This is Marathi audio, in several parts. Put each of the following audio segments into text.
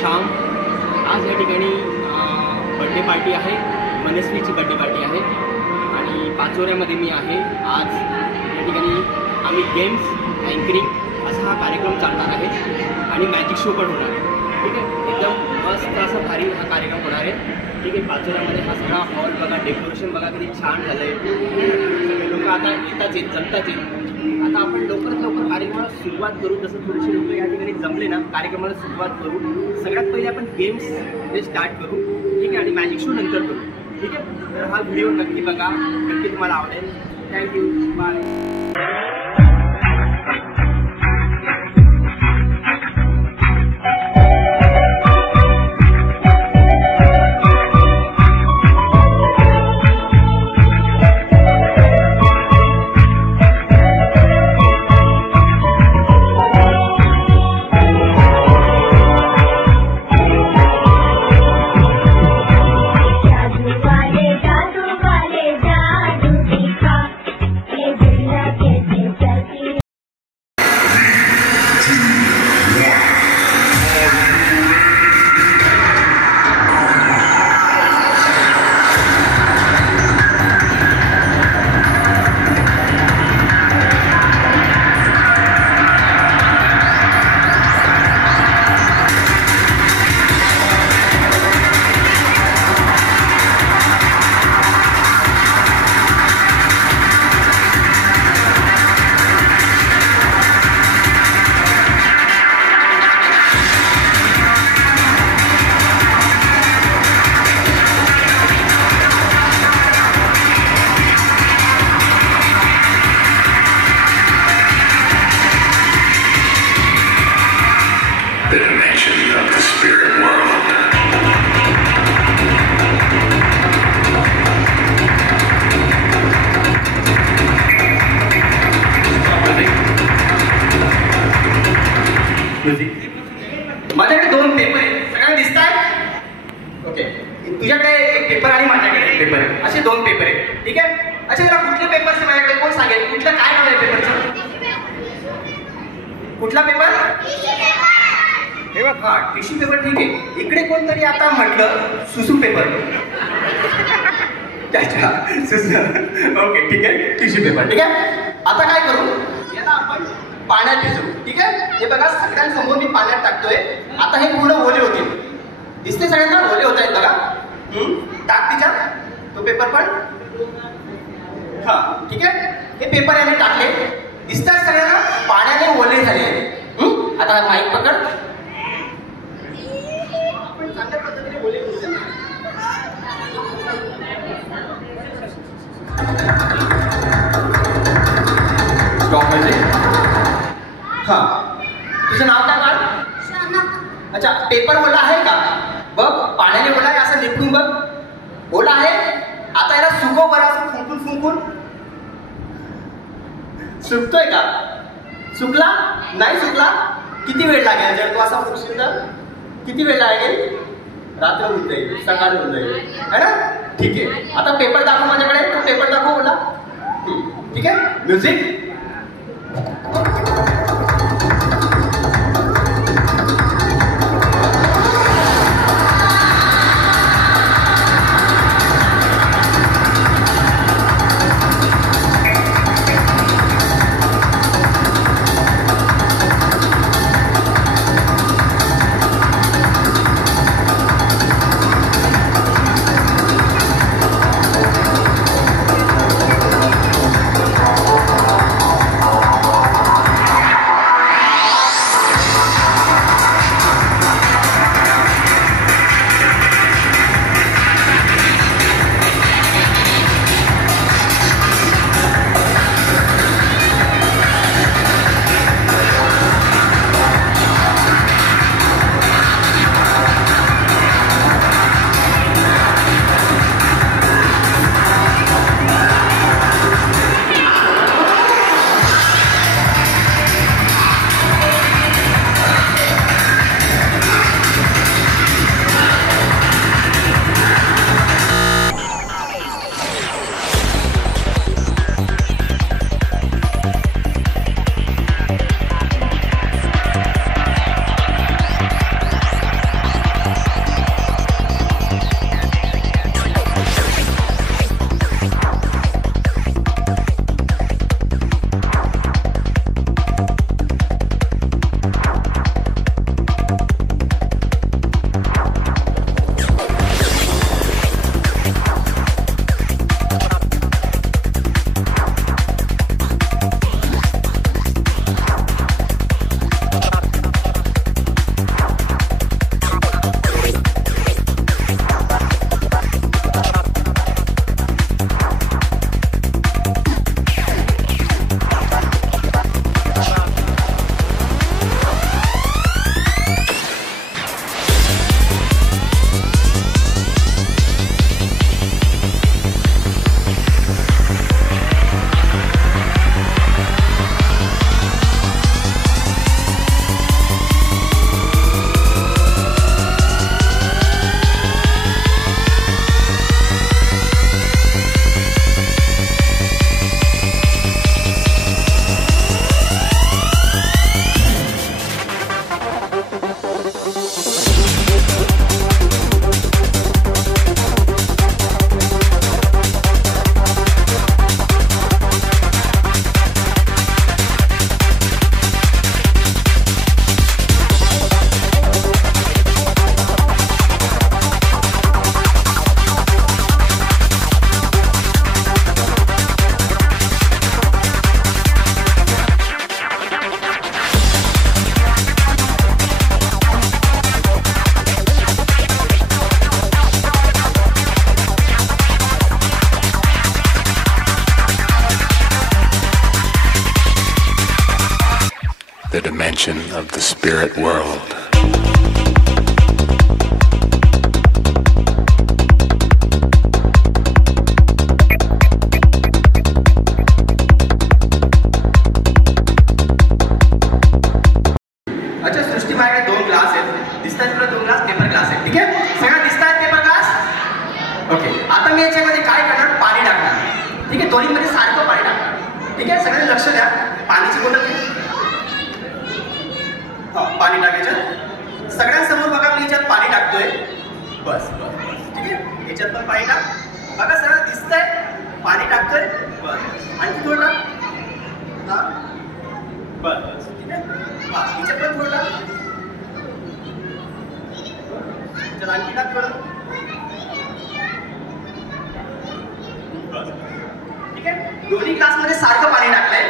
श्याम. आज या ठिकाणी बड्डे पार्टी आहे, मनस्वीची बड्डे पार्टी आहे आणि पाचोऱ्यामध्ये मी आहे. आज या ठिकाणी आम्ही गेम्स अँकरिंग असा हा कार्यक्रम चालणार आहे आणि मॅजिक शो पण होणार आहे. ठीक आहे, एकदम मस्त असा भारी हा कार्यक्रम होणार आहे. ठीक आहे, पाचोऱ्यामध्ये हा सगळा हॉल बघा, डेकोरेशन बघा किती छान झालं आहे. सगळे लोक आता येताच आहेत, जमताच आहेत. आता आपण लवकरात लवकर कार्यक्रमाला सुरुवात करू. जसं थोडेसे लोक या ठिकाणी जमले ना, कार्यक्रमाला सुरुवात करू. सगळ्यात पहिले आपण गेम्स स्टार्ट करू. ठीक आहे, आणि मॅजिक शो नंतर करू. ठीक आहे, तर हा व्हिडिओ नक्की बघा, नक्की तुम्हाला आवडेल. Thank you, bye. माझ्याकडे दोन पेपर आहेत, सगळ्यांना दिसत आहेत. ओके, तुझ्याकडे एक पेपर आणि माझ्याकडे एक पेपर आहे, असे दोन पेपर आहेत. ठीक आहे, अच्छा त्याला कुठले पेपर माझ्याकडे कोण सांगेल? कुठलं काय नाव आहे पेपरचं? कुठला पेपर? हे बघ, हा टिश्यू पेपर. ठीक आहे, इकडे कोणतरी आता म्हटलं सुसू पेपर. ओके, ठीक आहे, टिश्यू पेपर. ठीक आहे, आता काय करू, याला आपण पाण्यात भिजवू. ठीक आहे, हे बघा सगळ्यांसमोर मी पाण्यात टाकतोय. आता हे पूर्ण ओले होतील. दिसते सगळ्यांना ओले होत आहेत बघा. टाक तिच्यात तो पेपर पण. हा, ठीक आहे, हे पेपर याने टाकले. दिसतात सगळ्यांना पाण्याने ओले झाले. आता माईक पकड. आपण चांगल्या पद्धतीने ओले करू शकतो. स्टॉप म्हणजे हा, तुझं नाव काय बाळ? अच्छा, पेपर ओला आहे का? बघ, पाण्याने ओला आहे असं निपटून बघ. ओला आहे. आता याला सुकव बरं, असं फुंकून फुंकून. सुकतोय का? सुकला? नाही सुकला? किती वेळ लागेल जर तू असा फुकशील तर? किती वेळ लागेल? रात्र होऊन जाईल, सकाळ होऊन जाईल, है ना? ठीक आहे, आता पेपर दाखव माझ्याकडे. तो पेपर दाखव ओला. ठीक आहे, music. The dimension of the spirit world. अच्छा सृष्टी, माझ्याकडे 2 ग्लास आहेत. दिसतात तुला 2 ग्लास? पेपर ग्लास आहेत. ठीक आहे, सगळ्या दिसतात पेपर ग्लास. ओके, आता मी याच्यामध्ये काय करणार? पाणी टाकणार. ठीक आहे, दोन्हीमध्ये सारखं पाणी टाकणार. ठीक आहे, सगळ्यांनी लक्ष द्या. पाण्याची बॉटल घे. पाणी टाकायचं. सगळ्यांसमोर बघा, मी याच्यात पाणी टाकतोय. बस बस बस. ठीक आहे, याच्यात पण पाणी टाक. बघा सगळं दिसतंय, पाणी टाकतोय. बस, आणखी थोडं टाक. हा बस बस. ठीक आहे, हा याच्यात पण थोडं टाक. चल आणखी टाक थोडं. ठीक आहे, दोन्ही ग्लासमध्ये सारखं पाणी टाकलंय.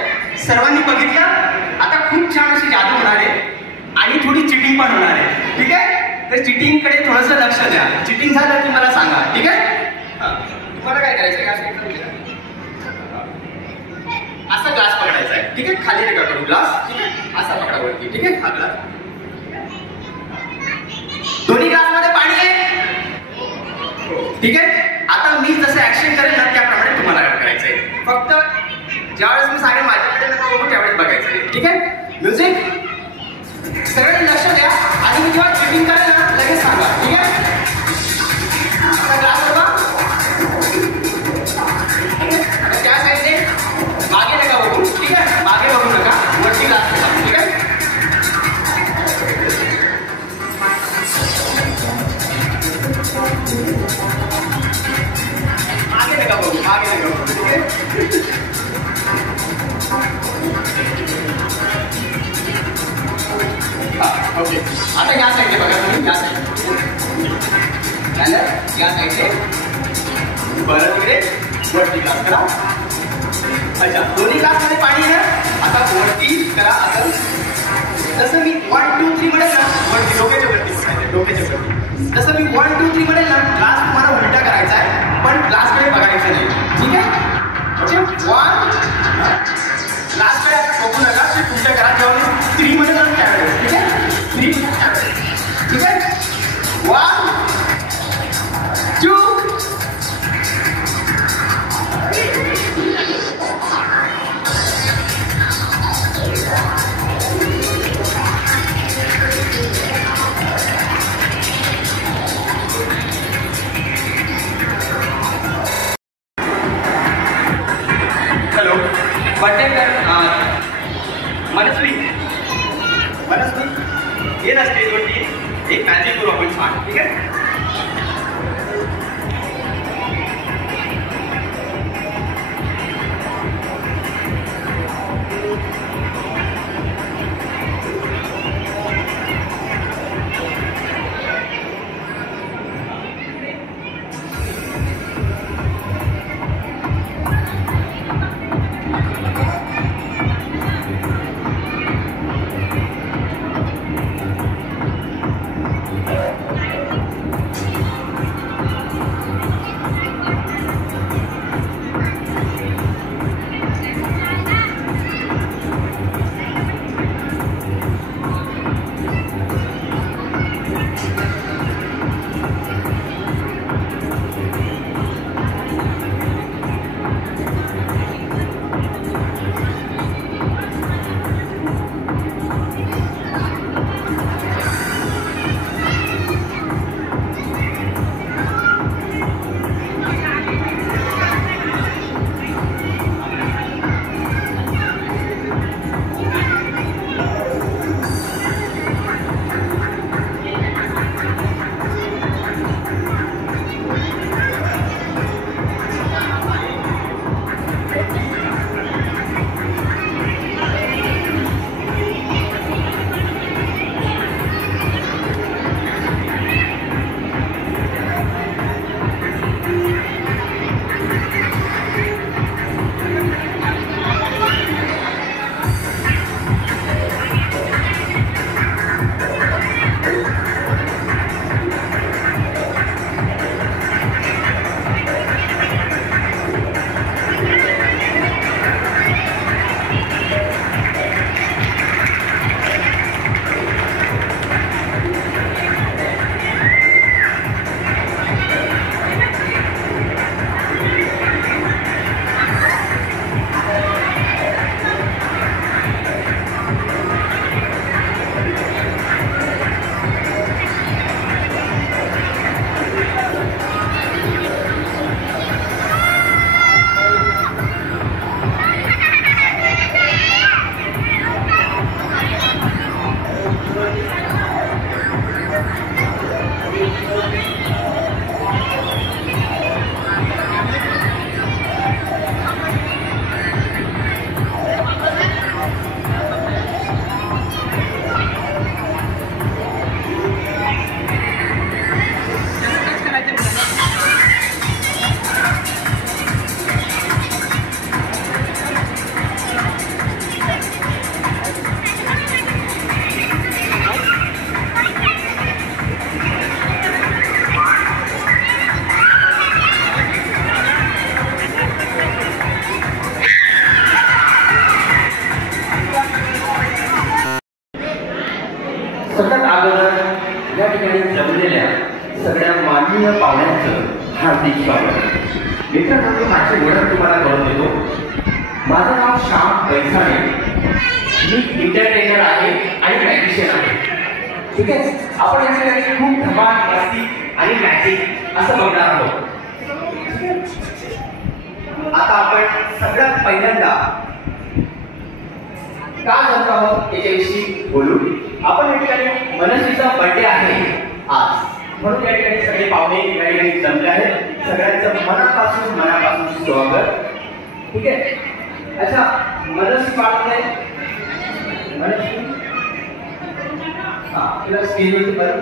सर्वांनी बघितलं. आता खूप छान अशी जादू होणार आहे आणि थोडी चिटिंग पण होणार आहे. ठीक आहे, तर चिटिंगकडे थोडंसं लक्ष द्या. चिटिंग झालं की मला सांगा. ठीक आहे, तुम्हाला काय करायचं? असा ग्लास पकडायचा आहे. ठीक आहे, खाली नका करू ग्लास. ठीक आहे, असा पकडा वरती. ठीक आहे, हा ग्लास. दोन्ही ग्लासमध्ये पाणी आहे. ठीक आहे, आता मी जसं ऍक्शन करेल ना त्याप्रमाणे तुम्हाला करायचंय. फक्त ज्यावेळेस मी सांगेन माझ्याकडे नका बघू, त्यावेळेस बघायचं. ठीक आहे, म्युझिक. सगळ्यांनी लक्ष द्या आणि मी जेव्हा चिटिंग करेल ना लगेच सांगा. ठीक आहे, आता ग्लास बघा. आता त्या साईडने मागे नका बघू. ठीक आहे, मागे बघू नका, वरती ग्लास बघा. ठीक आहे, मागे नका बघू, मागे नका बघू. ठीक आहे, ओके. आता या साईडने बघा तुम्ही. या साईड या साईडने बरं तिकडे वरती ग्लास करा. अच्छा, दोन्ही ग्लासमध्ये पाणी आहे ना. आता वरती करा. असं जसं मी 1 2 3 म्हणेल ना, वरती डोक्याच्या वरती. डोक्याच्या वरती जसं मी 1 2 3 म्हणेल ना, ग्लास तुम्हाला उलटा करायचा आहे, पण ग्लासकडे बघायचं नाही. ठीक आहे, म्हणजे 1 ग्लासकडे आता बघू नका. ते तुमच्या घरात जेव्हा मी 3 म्हणेल ना त्यावेळेस. ठीक आहे, 3. ठीक आहे, 1 2 हॅलो, मनस्वी ये ना स्टेजवरती. एक मॅजिक करू आपण छान. ठीक आहे, सगळ्यात अगोदर या ठिकाणी जमलेल्या सगळ्या माननीय पाहुण्यांचं हार्दिक स्वागत. मित्रांनो, मी माझी ओळख तुम्हाला करून देतो. माझं नाव श्याम बैसाणे. मी एंटरटेनर आहे आणि मॅजिशियन आहे. ठीक आहे, आपण या ठिकाणी खूप धमाल, मस्ती आणि मॅजिक असं बघणार आहोत. आता आपण सगळ्यात पहिल्यांदा का जमलो आहोत याच्याविषयी बोलू. आपण या ठिकाणी मनस्वीचा बर्थडे आहे आज, म्हणून या ठिकाणी सगळे पाहुणे या ठिकाणी जमले आहेत. सगळ्यांचं मनापासून स्वागत. ठीक आहे. अच्छा, मनस्वी पाहत आहे. मनस्वी तिला स्क्रीनवरती बरं.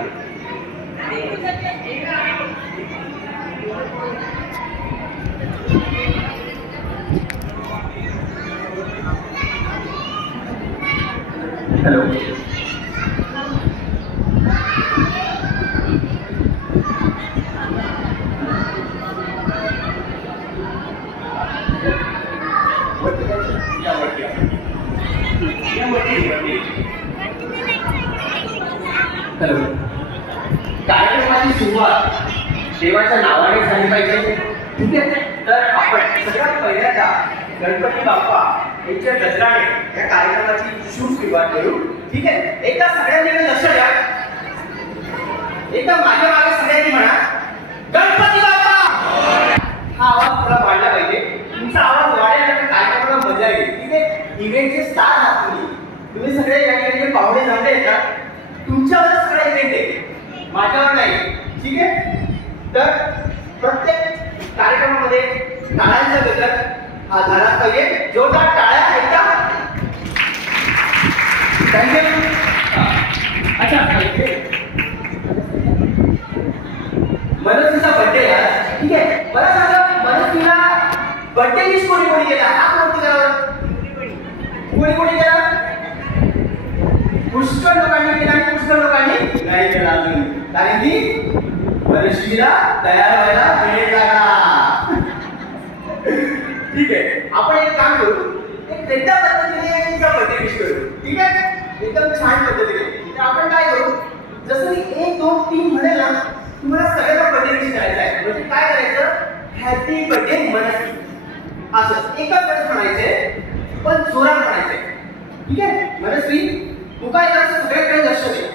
हॅलो. हॅलो. कार्यक्रमाची सुरुवात देवाच्या नावाने झाली पाहिजे. ठीक आहे. तर आपण सगळ्यात पहिल्यांदा गणपती बाप्पा यांच्या गजराने या कार्यक्रमाची शुभ सुरुवात करू. ठीक आहे. एकदा सगळ्यांनी लक्ष द्या. एकदा माझ्या मागे सगळ्यांनी म्हणा, गणपती बाप्पा. हा आवाज थोडा वाढला पाहिजे. तुमचा आवाज वाढेल तर कार्यक्रमाला मजा येईल. ठीक आहे. इव्हेंटचे स्टार आहात तुम्ही सगळे या ठिकाणी पाहुणे जमले आहेत ना, तुमच्यावर सगळा इव्हेंट आहे, माझ्यावर नाही. ठीक आहे. तर प्रत्येक कार्यक्रमामध्ये टाळ्यांचा गजर हा झालाच पाहिजे. जोरदार टाळ्या एकदा. थँक्यू. अच्छा, मनस्वीचा बर्थडे आहे. ठीक आहे. मला सांगा, मनस्वीला बर्थडे विश कोणी केला? हा कोणती करा? कोणी केला? पुष्कळ लोकांनी केला आणि पुष्कळ लोकांनी नाही केला अजून. कारण की मनस्वीला तयार व्हायला वेळ लागला. ठीक आहे. आपण एक काम करू, एक त्याच्या पद्धतीने तुमचा बर्थडे विश करू. ठीक आहे. एकदम छान पद्धतीने. तर आपण काय करू, जसं मी 1, 2, 3 म्हणेल ना, तुम्हाला सगळ्यांना बर्थडे विश करायचा आहे. म्हणजे काय करायचं, हॅपी बर्थडे मनस्वी असं एकाच वेळेस म्हणायचंय, पण जोरात म्हणायचंय. ठीक आहे. मनस्वी, तू काय करायचं, सगळ्याकडे लक्ष दे.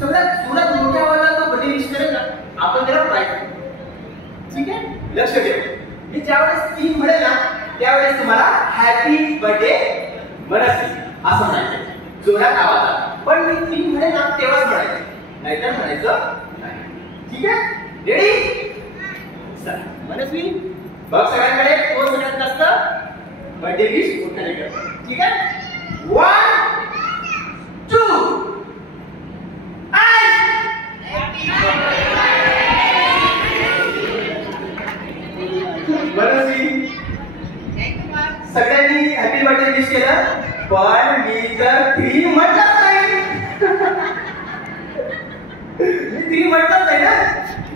सगळ्यात जोरात मोठ्या आवाजात तो बर्थडे विश करेल ना, आपण त्याला प्राईज. ठीक आहे. लक्ष दे. मी ज्यावेळेस 3 म्हणेल ना, त्यावेळेस तुम्हाला हॅपी बर्थडे मनस्वी असं म्हणायचं जोरात आवाजात. पण मी 3 म्हणेल ना, तेव्हाच म्हणायचं, नाहीतर म्हणायचं नाही. ठीक आहे. रेडी? चला मनस्वी, बघ सगळ्यांकडे कोण सगळ्यात जास्त बर्थडे विश मोठ्याने करतो. ठीक आहे. 1, 2 मनस्वी, सगळ्यांनी हॅपी बर्थडे विश केलं, पण मी तर 3 म्हटलंच नाही. मी 3 म्हटलंच नाही ना.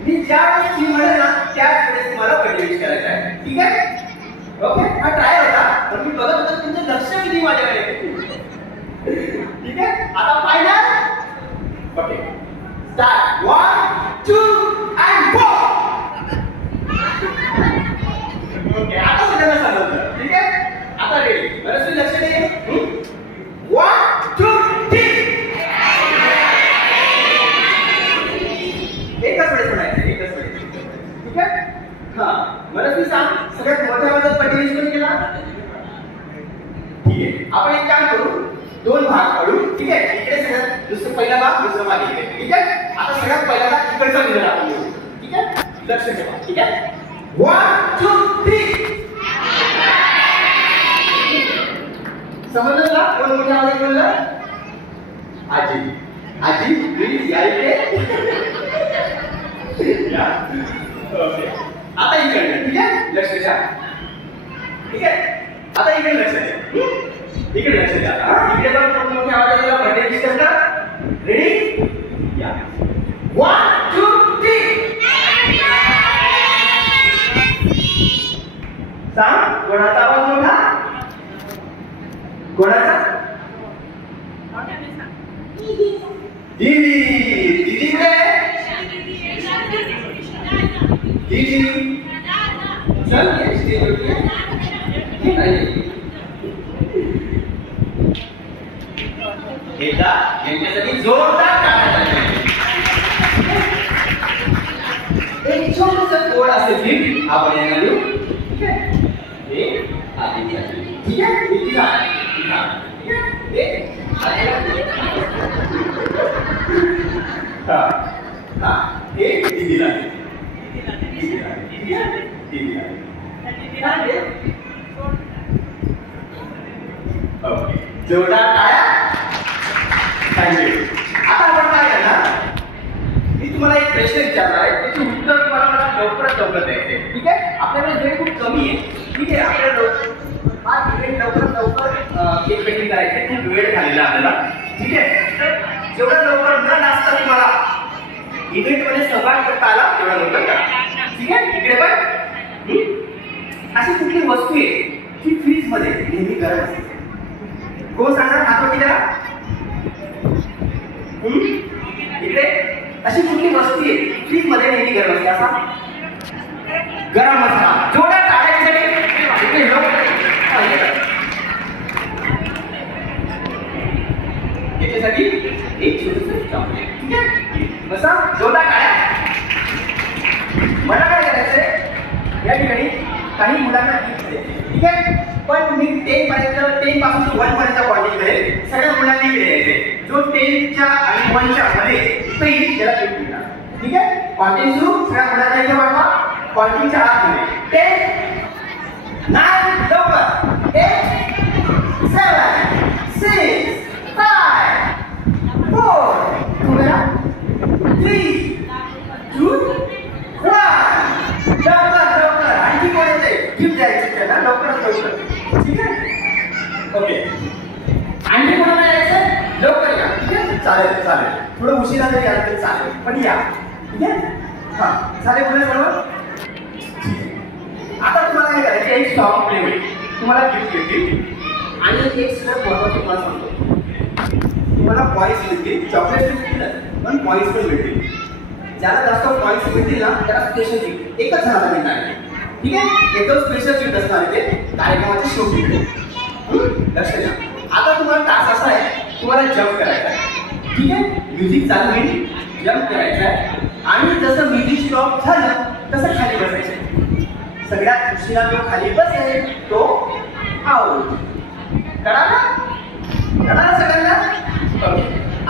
मी ज्या वेळेस 3 म्हणेल ना, त्याच वेळेस तुम्हाला बर्थडे विश करायचा आहे. ठीक आहे. ओके. हा ट्राय होता, पण मी बघत होतो तुमचं लक्ष किती माझ्याकडे. ठीक आहे. आता final. Okay. Start. 1, 2 and go. Okay. आता सगळ्यांना सांगितलं. ठीक आहे. आता रेडी. मनस्वी लक्ष दे. 1, 2, 3. एकच वेळेस म्हणायचं, एकच वेळेस. ठीक आहे. हा मनस्वी सांग, सगळ्यात मोठ्या आवाजात बर्थडे विश कोणी केला? ठीक आहे. आपण एक काम करू, 2 भाग पाडू. ठीक आहे. इकडे सगळ्यात दुसरा पहिला भाग, दुसरा भाग इकडे. ठीक आहे. आता सगळ्यात पहिल्यांदा इकडचा विनर आपण घेऊ. ठीक आहे. लक्ष ठेवा. ठीक आहे. 1, 2, 3. समजलं ना कोण मोठ्या आवाजात बोललं? आजी. आजी प्लीज या इकडे. ओके. आता इकडे. ठीक आहे. लक्ष द्या. ठीक आहे. आता इकडे लक्ष द्या. इकडे लक्ष द्या. इकडे पण कोण मोठ्या आवाजात बर्थडे विश करतात. रेडी? या. 1, 2, 3. सांग, कोणाचा आवाज मोठा? कोणाचा? दीदी दीदी कुठे दीदी चल एकदा यांच्यासाठी जोरदार टाळ्या. एक छोटस कोड असेल की आपण यांना देऊ. ठीक आहे हे आधी ठीक आहे इथे जा हे हा हे दीदीला ओके जोरदार टाळ्या. थँक्यू. आता आपण काय करणार मी तुम्हाला एक प्रश्न विचारणार आहे त्याचे उत्तर तुम्हाला मला लवकरात लवकर द्यायचे. ठीक आहे आपल्याकडे वेळ खूप कमी आहे. ठीक आहे आपल्याला हा इव्हेंट लवकरात लवकर केक कटिंग करायचं खूप वेळ झालेला आपल्याला. ठीक आहे तर जेवढा लवकर न जास्त तुम्हाला इव्हेंट मध्ये सहभाग करता आला तेवढा लवकर करा. ठीक आहे इकडे पण अशी कुठली वस्तू आहे की फ्रीज मध्ये नेहमी गरम असते. कोण सांगणार हातोटी द्या. इकडे अशी कुठली वस्तू आहे फ्रीज मध्ये नेहमी गरम असते असा गरम मसाला. जेवढा टाळ्यासाठी इकडे लोक याच्यासाठी एक छोटस चॉकलेट. ठीक आहे बसा जोरदार टाळ्या. मला काय करायचंय या ठिकाणी काही मुलांना गिफ्ट द्यायचे. ठीक आहे पण मी 10 पासून 1 पर्यंत क्वांटिटी करेल. सगळ्या मुलांनी इकडे यायचे. जो 10च्या आणि 1च्या मध्ये पेन त्याला गिफ्ट मिळणार. ठीक आहे क्वांटिटी सुरू. सगळ्या मुलांना इथे वाटवा क्वांटिटीच्या आतमध्ये 10 9 लवकर 8 7 6 5 4 3 2 1 लवकर आणखी कोण येते गिफ्ट द्यायचे त्यांना लवकरात लवकर. ठीक आहे ओके आणखी कोणाला यायचं लवकर या. ठीक आहे चालेल थोडं उशिरा जरी आलं तरी चालेल पण या. ठीक आहे हा चालेल पुढे सर्व. आता तुम्हाला काय करायचं एक सॉन्ग प्ले होईल. तुम्हाला गिफ्ट मिळतील आणि एक सगळं महत्त्वाचं तुम्हाला सांगतो तुम्हाला पॉईंट्स मिळतील. चॉकलेट मिळतील पण पॉईंट्स पण मिळतील. ज्याला जास्त पॉईंट्स मिळतील ना त्याला स्पेशल गिफ्ट एकच जणाला मिळणार आहे. ठीक आहे एकदम स्पेशल गिफ्ट असणार आहे ते कार्यक्रमाचे शेवटी. लक्ष द्या. आता तुम्हाला टास्क असा आहे तुम्हाला जम्प करायचा आहे. ठीक आहे म्युझिक चालू होईल जम्प करायचा आहे आणि जसं म्युझिक स्टॉप झालं तसं खाली बसायचं. सगळ्यात उशिरा जो खाली बसेल तो आउट. कळाला सगळ्यांना.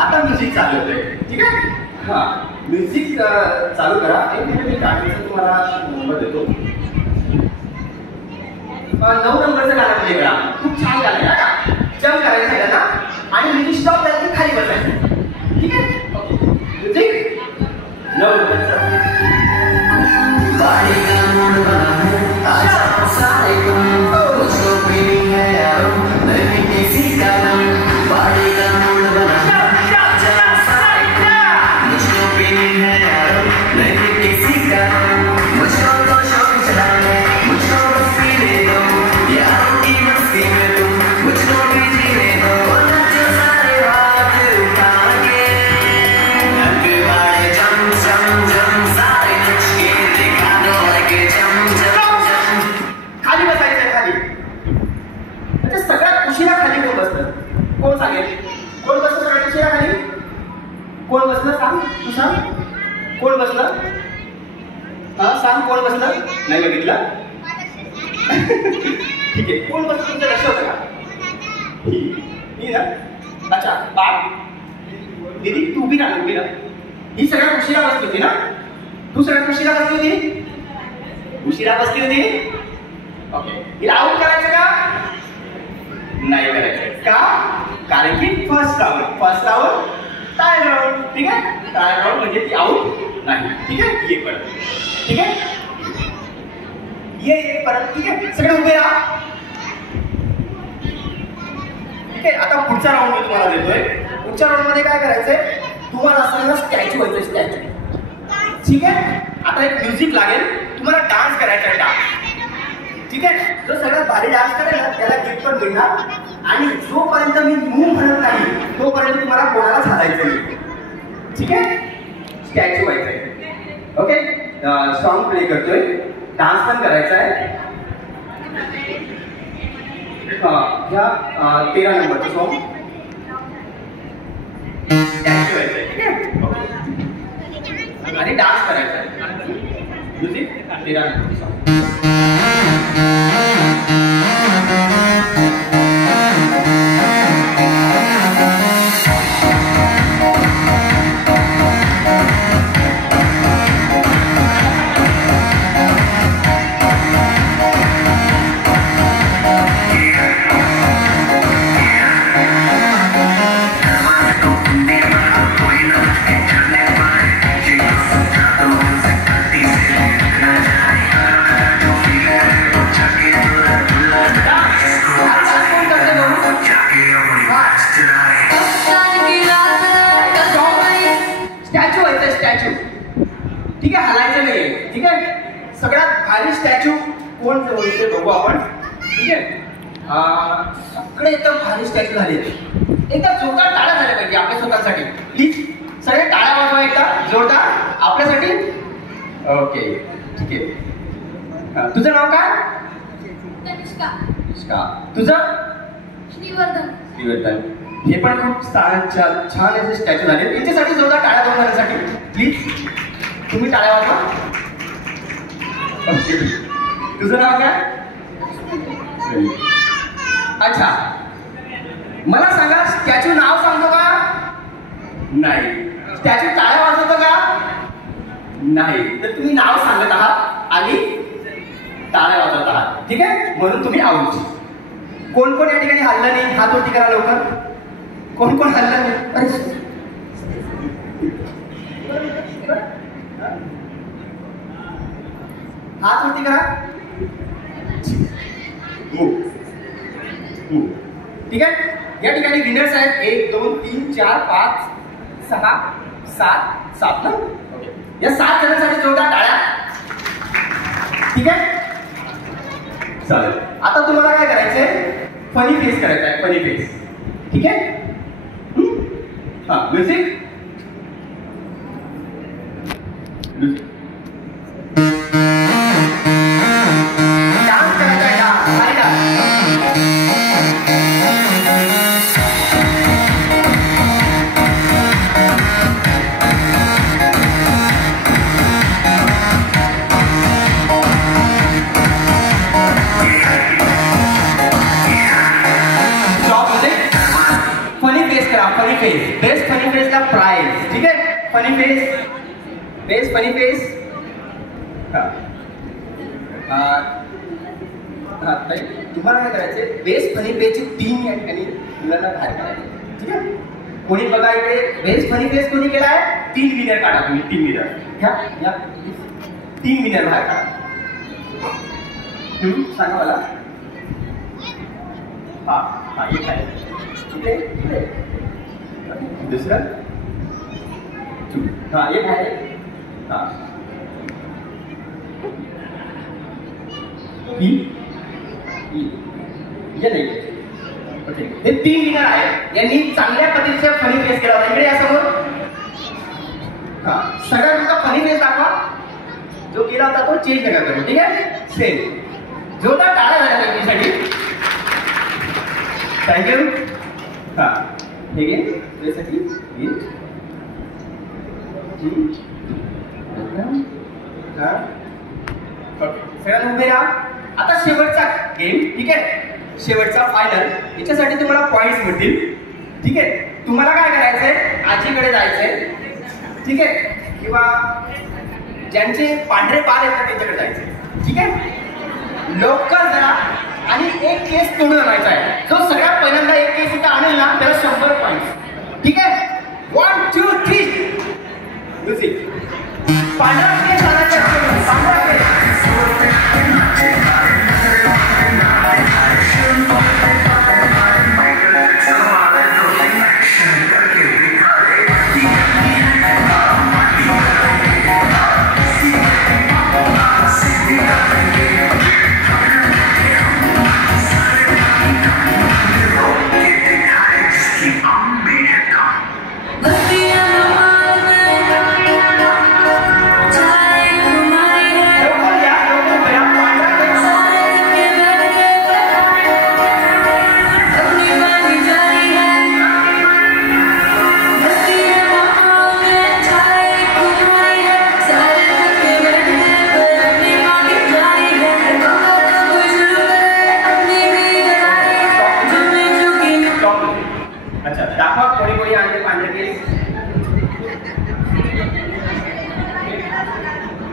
आता म्युझिक चालू होतंय. ठीक आहे हा म्युझिक चालू करा. एक मिनिट मी गाण्याचा तुम्हाला नंबर देतो. 9 नंबरचं गाणं प्ले करा. खूप छान गाणं आहे का. जम्प करायचं आहे ना आणि म्युझिक स्टॉप झालं की खाली बसायचं. ठीक आहे म्युझिक 9 नंबरचं. कोण बसलं सांग. तू सांग कोण बसलं. हा सांग कोण बसलं. नाही बघितलं. ठीक आहे कोण बसलं तुमचं लक्ष होतं का. ही ना अच्छा बाप दीदी तू उभी राहा ही सगळ्यात उशिरा बसली होती ना. तू सगळ्यात उशिरा बसली होती. ओके हिला आउट करायचं का नाही करायचं का. कारण की फर्स्ट राऊंड टाय राऊंड. ठीक आहे टाय राऊंड म्हणजे ती आउट नाही. ठीक आहे ये परत. ठीक आहे ये परत. ठीक आहे सगळे उभे राहा. ठीक आहे आता पुढचा राऊंड मी तुम्हाला देतोय. पुढच्या राऊंड मध्ये काय करायचंय तुम्हाला असं स्टॅच्यू व्हायचं. स्टॅच्यू. ठीक आहे आता एक म्युझिक लागेल तुम्हाला डान्स करायचा आहे. डान्स. ठीक आहे जो सगळ्यात भारी डान्स करेल ना त्याला गिफ्ट पण मिळणार आणि जोपर्यंत मी मूव म्हणत नाही तोपर्यंत तुम्हाला कोणाला झाडायचं नाही. ठीक आहे, स्टॅच्यू व्हायचंय. ओके, सॉन्ग प्ले करतोय, डान्स पण करायचा आहे. ह्या 13 नंबरचं सॉन्ग स्टॅच्यू व्हायचंय. ठीक आहे, आणि डान्स करायचा आहे. म्युझिक 13 नंबरचं सॉन्ग. ठीक आहे, हलायचं नाही. ठीक आहे, सगळ्यात भारी स्टॅच्यू कोण होते बघू आपण. ठीक आहे, सगळे एकदम भारी स्टॅच्यू झाले. एकदा जोरदार टाळ्या झाल्या पाहिजे आपल्या स्वतःसाठी. प्लीज सगळे टाळ्या वाजवा एकदा जोरदार आपल्यासाठी. ओके, ठीक आहे. तुझं नाव काय? तनिष्का. तुझं? श्रीवर्धन. हे पण खूप छान असे स्टॅच्यू झाले. यांच्यासाठी जोरदार टाळ्या दोन जणांसाठी प्लीज. तुम्ही टाळ्या वाजवा. तुझं नाव काय? अच्छा, मला सांगा, स्टॅच्यू नाव सांगतो का? नाही. स्टॅच्यू टाळ्या वाजवतो का? नाही. तर तुम्ही नाव सांगत आहात आणि टाळ्या वाजवत आहात. ठीक आहे, म्हणून तुम्ही आऊट. कोण कोण या ठिकाणी हल्लं नाही, हात वरती करा लवकर. कोण कोण हल्लं नाही? हात वरती करा. ठीक आहे, या ठिकाणी विनर्स आहेत 1 2 3 4 5 6 7 7 ना. या 7 जणांसाठी जोरदार टाळ्या. ठीक आहे, चालेल. आता तुम्हाला काय करायचंय? फनी फेस करायचा आहे. Funny face. ठीक आहे, हा म्युझिक. डान्स करायचा आहे. फनी फेस करा. फनी फेस, बेस्ट फनी फेसला प्राइज. ठीक आहे, funny face, best funny face. तुम्हाला काय करायचंय? बेस्ट फनी फेसची 3 या ठिकाणी मुलांना बाहेर काढायचे. ठीक आहे, कोणी बघा इकडे बेस्ट फनी फेस कोणी केलाय? 3 विनर काढा तुम्ही. 3 विनर घ्या. 3 विनर बाहेर काढा. सांगा मला. हा, एक आहे. दुसरं हा, एक आहे. हा, नाही. ओके, हे 3 विनर आहेत. यांनी चांगल्या पद्धतीचा फनी फेस केला होता. इकडे या समोर. हा, सगळ्यात मोठा फनी फेस दाखवा. जो केला होता तो चेंज नका करू. ठीक आहे, सेम. जोरदार टाळ्या झाल्या त्यांच्यासाठी. थँक्यू. हा, हे घे त्यासाठी. सगळ्यांना उभे राहा. आता शेवटचा गेम. ठीक आहे, शेवटचा फायनल. याच्यासाठी तुम्हाला पॉइंट्स मिळतील. ठीक आहे, तुम्हाला काय करायचंय? आजीकडे जायचंय. ठीक आहे, किंवा ज्यांचे पांढरे पाल येतात त्यांच्याकडे जायचंय. ठीक आहे, लवकर जरा. आणि एक केस तोडून आणायचा आहे. जो सगळ्यात पहिल्यांदा एक केस इथं आणेल ना त्याला 100 पॉइंट. ठीक आहे, 1 2 3 म्युझिक. पांढरा केस आणायचा. पांढरा केस. Let's be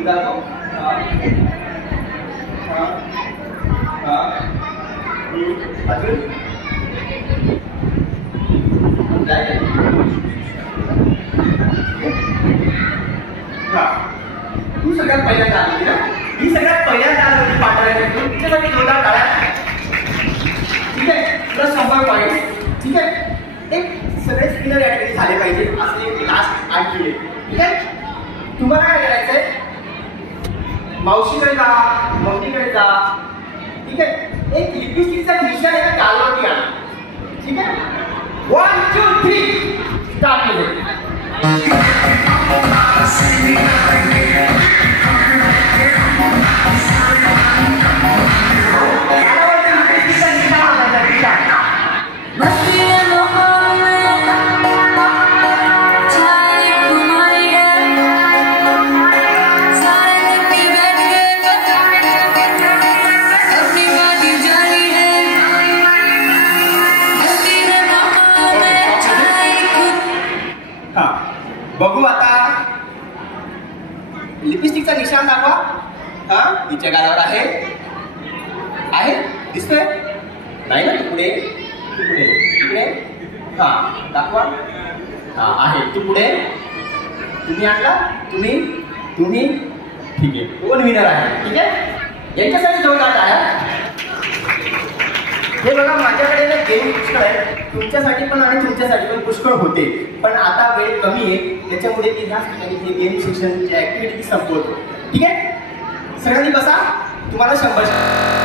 दाखव. अजून तू सगळ्यात पहिल्यांदा आली ना. ही सगळ्यात पहिल्यांदा आली पाठवायला तिच्यासाठी जोरदार टाळ्या. ठीक आहे, प्लस 100 पॉईंट. ठीक आहे, एक सगळे स्पिनर या ठिकाणी झाले पाहिजे असे एक लास्ट आणखी आहे. ठीक आहे, तुम्हाला काय करायचंय, मावशीकडे जा, मम्मीकडे जा. ठीक आहे, एक लिपस्टिकचा निशाण एका गालावरती आणा. ठीक आहे, 1 2 3 स्टार्ट केले. बघू आता लिपस्टिकचा निशाण दाखवा. हा, तिच्या गालावर आहे. आहे, दिसतोय नाही ना. पुढे पुढे इकडे. हा, दाखवा. हा, आहे. तू पुढे. तुम्ही आणला. तुम्ही तुम्ही ठीक आहे, कोण विनर आहे. ठीक आहे, यांच्यासाठी जोरदार आहे. हे बघा, माझ्याकडे ना गेम पुष्कळ आहे, तुमच्यासाठी पण आणि तुमच्यासाठी पण पुष्कळ होते, पण आता वेळ कमी आहे, त्याच्यामुळे मी ह्याच ठिकाणी हे गेम सेक्शनची ॲक्टिव्हिटी संपवतो. ठीक आहे, सगळ्यांनी बसा. तुम्हाला 100